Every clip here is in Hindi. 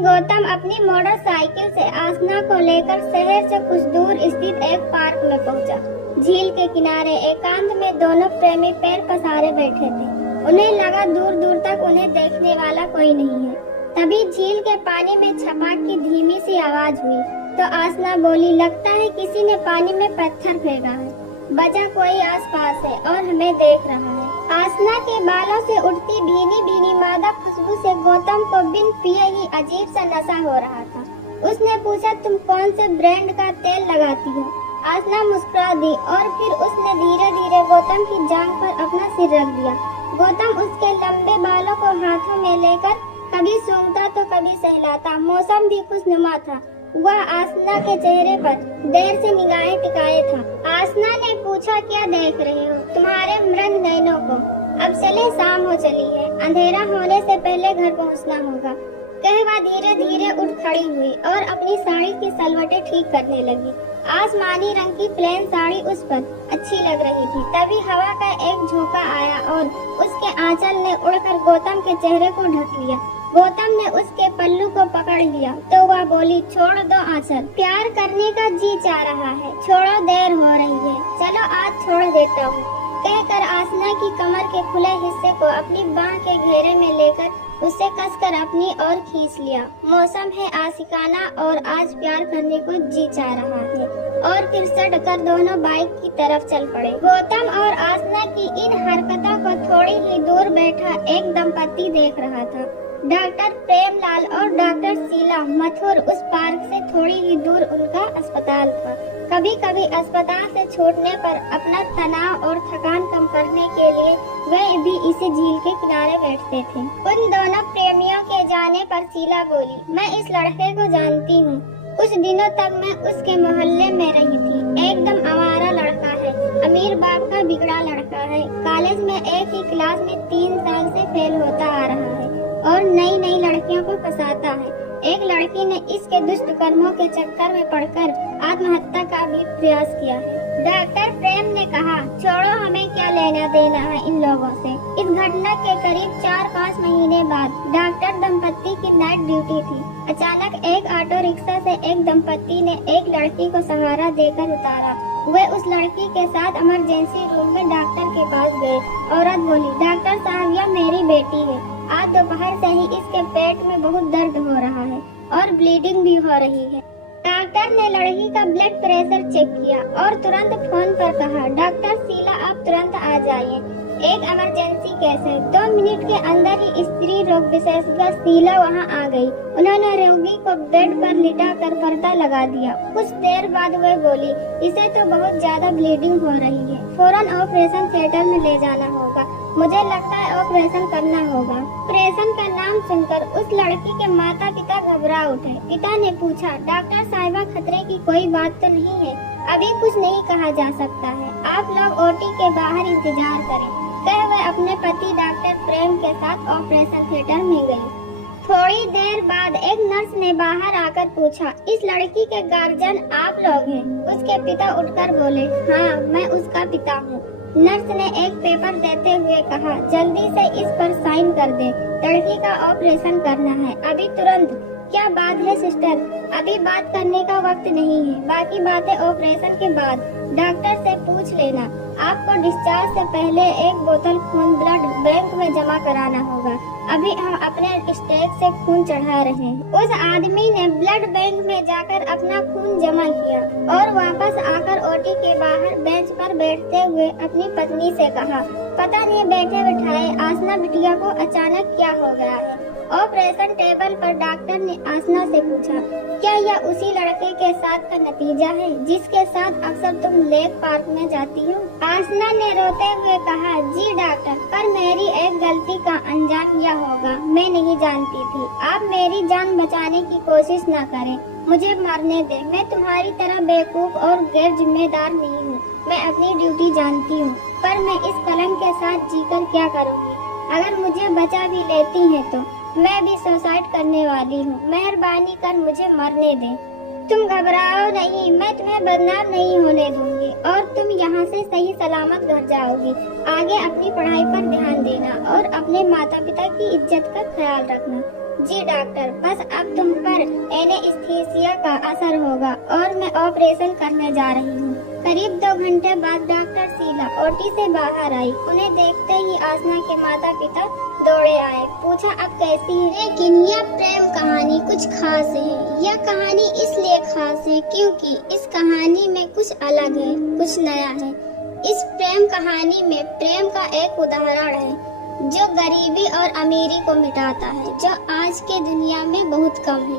गौतम अपनी मोटरसाइकिल से आसना को लेकर शहर से कुछ दूर स्थित एक पार्क में पहुंचा। झील के किनारे एकांत में दोनों प्रेमी पैर पसारे बैठे थे। उन्हें लगा दूर दूर तक उन्हें देखने वाला कोई नहीं है। तभी झील के पानी में छपाक की धीमी सी आवाज हुई तो आसना बोली, लगता है किसी ने पानी में पत्थर फेंका है। बचा कोई आसपास है और हमें देख रहा है। आसना के बालों से उठती भीनी भीनी मादक खुशबू से गौतम को बिन पिए ही अजीब सा नशा हो रहा था। उसने पूछा, तुम कौन से ब्रांड का तेल लगाती हो? आसना मुस्कुरा दी और फिर उसने धीरे धीरे गौतम की जांघ पर अपना सिर रख दिया। गौतम उसके लंबे बालों को हाथों में लेकर कभी सूंघता तो कभी सहलाता। मौसम भी खुशनुमा था। वह आसना के चेहरे पर देर से निगाहें टिकाए था। आसना ने पूछा, क्या देख रहे हो? तुम्हारे मृग नयनों को। अब चले, शाम हो चली है, अंधेरा होने से पहले घर पहुंचना होगा। कह वह धीरे धीरे उठ खड़ी हुई और अपनी साड़ी की सलवटें ठीक करने लगी। आसमानी रंग की प्लेन साड़ी उस पर अच्छी लग रही थी। तभी हवा का एक झोंका आया और उसके आंचल ने उड़कर गौतम के चेहरे को ढक लिया। गौतम ने उसके पल्लू को पकड़ लिया तो वह बोली, छोड़ दो आंचल, प्यार करने का जी चाह रहा है, छोड़ो, देर हो रही है, चलो आज छोड़ देता हूँ। कहकर आसना की कमर के खुले हिस्से को अपनी बाह के घेरे में लेकर उसे कसकर अपनी ओर खींच लिया। मौसम है आशिकाना और आज प्यार करने को जी चाह रहा है। और फिर सटकर दोनों बाइक की तरफ चल पड़े। गौतम और आसना की इन हरकतों को थोड़ी ही दूर बैठा एक दंपति देख रहा था। डॉक्टर प्रेमलाल और डॉक्टर शीला मथुर। उस पार्क से थोड़ी ही दूर उनका अस्पताल था। कभी कभी अस्पताल से छूटने पर अपना तनाव और थकान कम करने के लिए वे भी इसी झील के किनारे बैठते थे। उन दोनों प्रेमियों के जाने पर शीला बोली, मैं इस लड़के को जानती हूँ। कुछ दिनों तक मैं उसके मोहल्ले में रही थी। एकदम आवारा लड़का है, अमीर बाप का बिगड़ा लड़का है। कॉलेज में एक ही क्लास में 3 साल से फेल होता आ रहा है और नई नई लड़कियों को फंसाता है। एक लड़की ने इसके दुष्ट कर्मों के चक्कर में पड़कर आत्महत्या का भी प्रयास किया है। डॉक्टर प्रेम ने कहा, छोड़ो, हमें क्या लेना देना है इन लोगों से। इस घटना के करीब 4-5 महीने बाद डॉक्टर दंपति की नाइट ड्यूटी थी। अचानक एक ऑटो रिक्शा से एक दंपति ने एक लड़की को सहारा देकर उतारा। वे उस लड़की के साथ इमरजेंसी रूम में डॉक्टर के पास गए। औरत बोली, डॉक्टर साहब, यह मेरी बेटी है। आज दोपहर से ही इसके पेट में बहुत दर्द हो रहा है और ब्लीडिंग भी हो रही है। डॉक्टर ने लड़की का ब्लड प्रेशर चेक किया और तुरंत फोन पर कहा, डॉक्टर शीला, आप तुरंत आ जाइए, एक इमरजेंसी केस है। 2 मिनट के अंदर ही स्त्री रोग विशेषज्ञ शीला वहां आ गई। उन्होंने रोगी को बेड पर लिटा कर पर्दा लगा दिया। कुछ देर बाद वे बोली, इसे तो बहुत ज्यादा ब्लीडिंग हो रही है, फौरन ऑपरेशन थिएटर में ले जाना होगा। मुझे लगता है ऑपरेशन करना होगा। ऑपरेशन का नाम सुनकर उस लड़की के माता पिता घबरा उठे। पिता ने पूछा, डॉक्टर साहिबा, खतरे की कोई बात तो नहीं है? अभी कुछ नहीं कहा जा सकता है, आप लोग ओटी के बाहर इंतजार करें। कह वे अपने पति डॉक्टर प्रेम के साथ ऑपरेशन थिएटर में गई। थोड़ी देर बाद एक नर्स ने बाहर आकर पूछा, इस लड़की के गार्जियन आप लोग हैं? उसके पिता उठकर बोले, हाँ, मैं उसका पिता हूँ। नर्स ने एक पेपर देते हुए कहा, जल्दी से इस पर साइन कर दे, लड़की का ऑपरेशन करना है, अभी तुरंत। क्या बात है सिस्टर, अभी बात करने का वक्त नहीं है, बाकी बातें ऑपरेशन के बाद। डॉक्टर से पूछ लेना। आपको डिस्चार्ज से पहले 1 बोतल खून ब्लड बैंक में जमा कराना होगा। अभी हम अपने स्टेज से खून चढ़ा रहे हैं। उस आदमी ने ब्लड बैंक में जाकर अपना खून जमा किया और वापस आकर ओटी के बाहर बेंच पर बैठते हुए अपनी पत्नी से कहा, पता नहीं बैठे बिठाए आसना बिटिया को अचानक क्या हो गया है। ऑपरेशन टेबल पर डॉक्टर ने आसना से पूछा, क्या यह उसी लड़के के साथ का नतीजा है जिसके साथ अक्सर तुम लेक पार्क में जाती हो? आसना ने रोते हुए कहा, जी डॉक्टर, पर मेरी एक गलती का अंजाम किया होगा, मैं नहीं जानती थी। आप मेरी जान बचाने की कोशिश न करें, मुझे मरने दें। मैं तुम्हारी तरह बेवकूफ और गैर जिम्मेदार नहीं हूँ। मैं अपनी ड्यूटी जानती हूँ, पर मैं इस कलंक के साथ जीकर क्या करूँगी? अगर मुझे बचा भी लेती है तो मैं भी सुसाइड करने वाली हूँ। मेहरबानी कर मुझे मरने दे। तुम घबराओ नहीं, मैं तुम्हें बदनाम नहीं होने दूंगी और तुम यहाँ से सही सलामत घर जाओगी। आगे अपनी पढ़ाई पर ध्यान देना और अपने माता पिता की इज्जत का ख्याल रखना। जी डॉक्टर, बस अब तुम पर एनेस्थीसिया का असर होगा और मैं ऑपरेशन करने जा रही हूँ। करीब 2 घंटे बाद डॉक्टर शीला ओटी से बाहर आई। उन्हें देखते ही आसना के माता पिता दौड़े आए। पूछा, अब कैसी है? लेकिन यह प्रेम कहानी कुछ खास है। यह कहानी इसलिए खास है क्योंकि इस कहानी में कुछ अलग है, कुछ नया है। इस प्रेम कहानी में प्रेम का एक उदाहरण है जो गरीबी और अमीरी को मिटाता है, जो आज के दुनिया में बहुत कम है।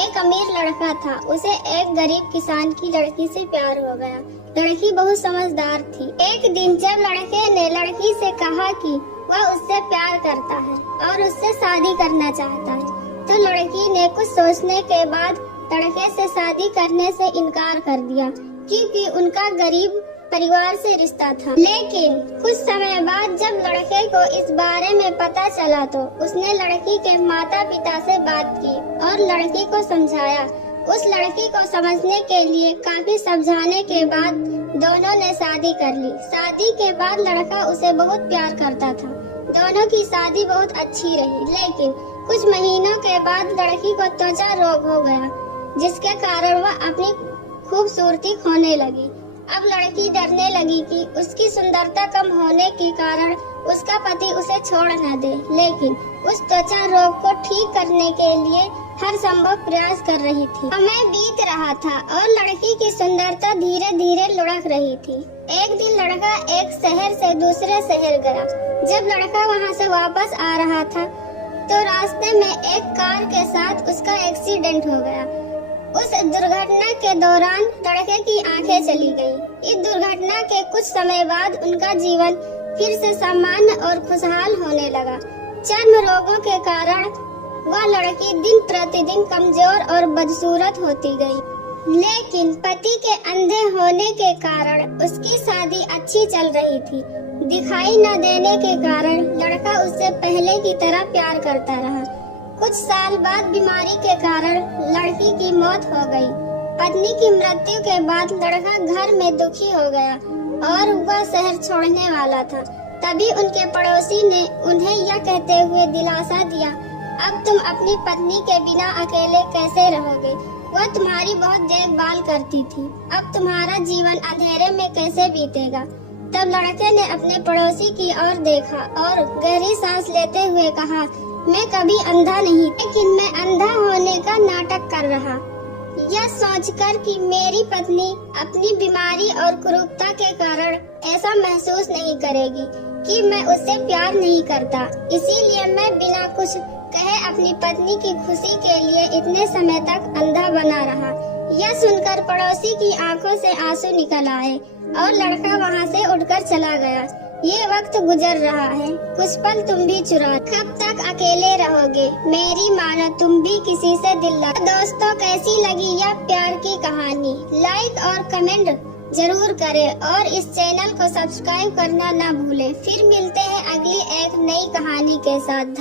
एक अमीर लड़का था, उसे एक गरीब किसान की लड़की से प्यार हो गया। लड़की बहुत समझदार थी। एक दिन जब लड़के ने लड़की से कहा कि वह उससे प्यार करता है और उससे शादी करना चाहता है, तो लड़की ने कुछ सोचने के बाद लड़के से शादी करने से इनकार कर दिया क्योंकि उनका गरीब परिवार से रिश्ता था। लेकिन कुछ समय बाद जब लड़के को इस बारे में पता चला तो उसने लड़की के माता पिता से बात की और लड़की को समझाया। उस लड़की को समझने के लिए काफी समझाने के बाद दोनों ने शादी कर ली। शादी के बाद लड़का उसे बहुत प्यार करता था। दोनों की शादी बहुत अच्छी रही, लेकिन कुछ महीनों के बाद लड़की को त्वचा रोग हो गया, जिसके कारण वह अपनी खूबसूरती खोने लगी। अब लड़की डरने लगी कि उसकी सुंदरता कम होने के कारण उसका पति उसे छोड़ न दे, लेकिन उस त्वचा रोग को ठीक करने के लिए हर संभव प्रयास कर रही थी। समय बीत रहा था और लड़की की सुंदरता धीरे धीरे लुढ़क रही थी। एक दिन लड़का एक शहर से दूसरे शहर गया। जब लड़का वहां से वापस आ रहा था तो रास्ते में एक कार के साथ उसका एक्सीडेंट हो गया। उस दुर्घटना के दौरान लड़के की आंखें चली गईं। इस दुर्घटना के कुछ समय बाद उनका जीवन फिर से सामान्य और खुशहाल होने लगा। चर्म रोगों के कारण वह लड़की दिन प्रतिदिन कमजोर और बदसूरत होती गई, लेकिन पति के अंधे होने के कारण उसकी शादी अच्छी चल रही थी। दिखाई न देने के कारण लड़का उससे पहले की तरह प्यार करता रहा। कुछ साल बाद बीमारी के कारण लड़की की मौत हो गई। पत्नी की मृत्यु के बाद लड़का घर में दुखी हो गया और वह शहर छोड़ने वाला था। तभी उनके पड़ोसी ने उन्हें यह कहते हुए दिलासा दिया, अब तुम अपनी पत्नी के बिना अकेले कैसे रहोगे? वह तुम्हारी बहुत देखभाल करती थी। अब तुम्हारा जीवन अंधेरे में कैसे बीतेगा? तब लड़के ने अपने पड़ोसी की ओर देखा और गहरी सांस लेते हुए कहा, मैं कभी अंधा नहीं, लेकिन मैं अंधा होने का नाटक कर रहा। यह सोचकर कि मेरी पत्नी अपनी बीमारी और कुरूपता के कारण ऐसा महसूस नहीं करेगी कि मैं उससे प्यार नहीं करता, इसीलिए मैं बिना कुछ कहे अपनी पत्नी की खुशी के लिए इतने समय तक अंधा बना रहा। यह सुनकर पड़ोसी की आंखों से आंसू निकल आए और लड़का वहां से उठकर चला गया। ये वक्त गुजर रहा है, कुछ पल तुम भी चुरा, कब तक अकेले रहोगे? मेरी मानो तुम भी किसी से दिल लगा। दोस्तों, कैसी लगी यह प्यार की कहानी? लाइक और कमेंट जरूर करें और इस चैनल को सब्सक्राइब करना न भूलें। फिर मिलते हैं अगली एक नई कहानी के साथ।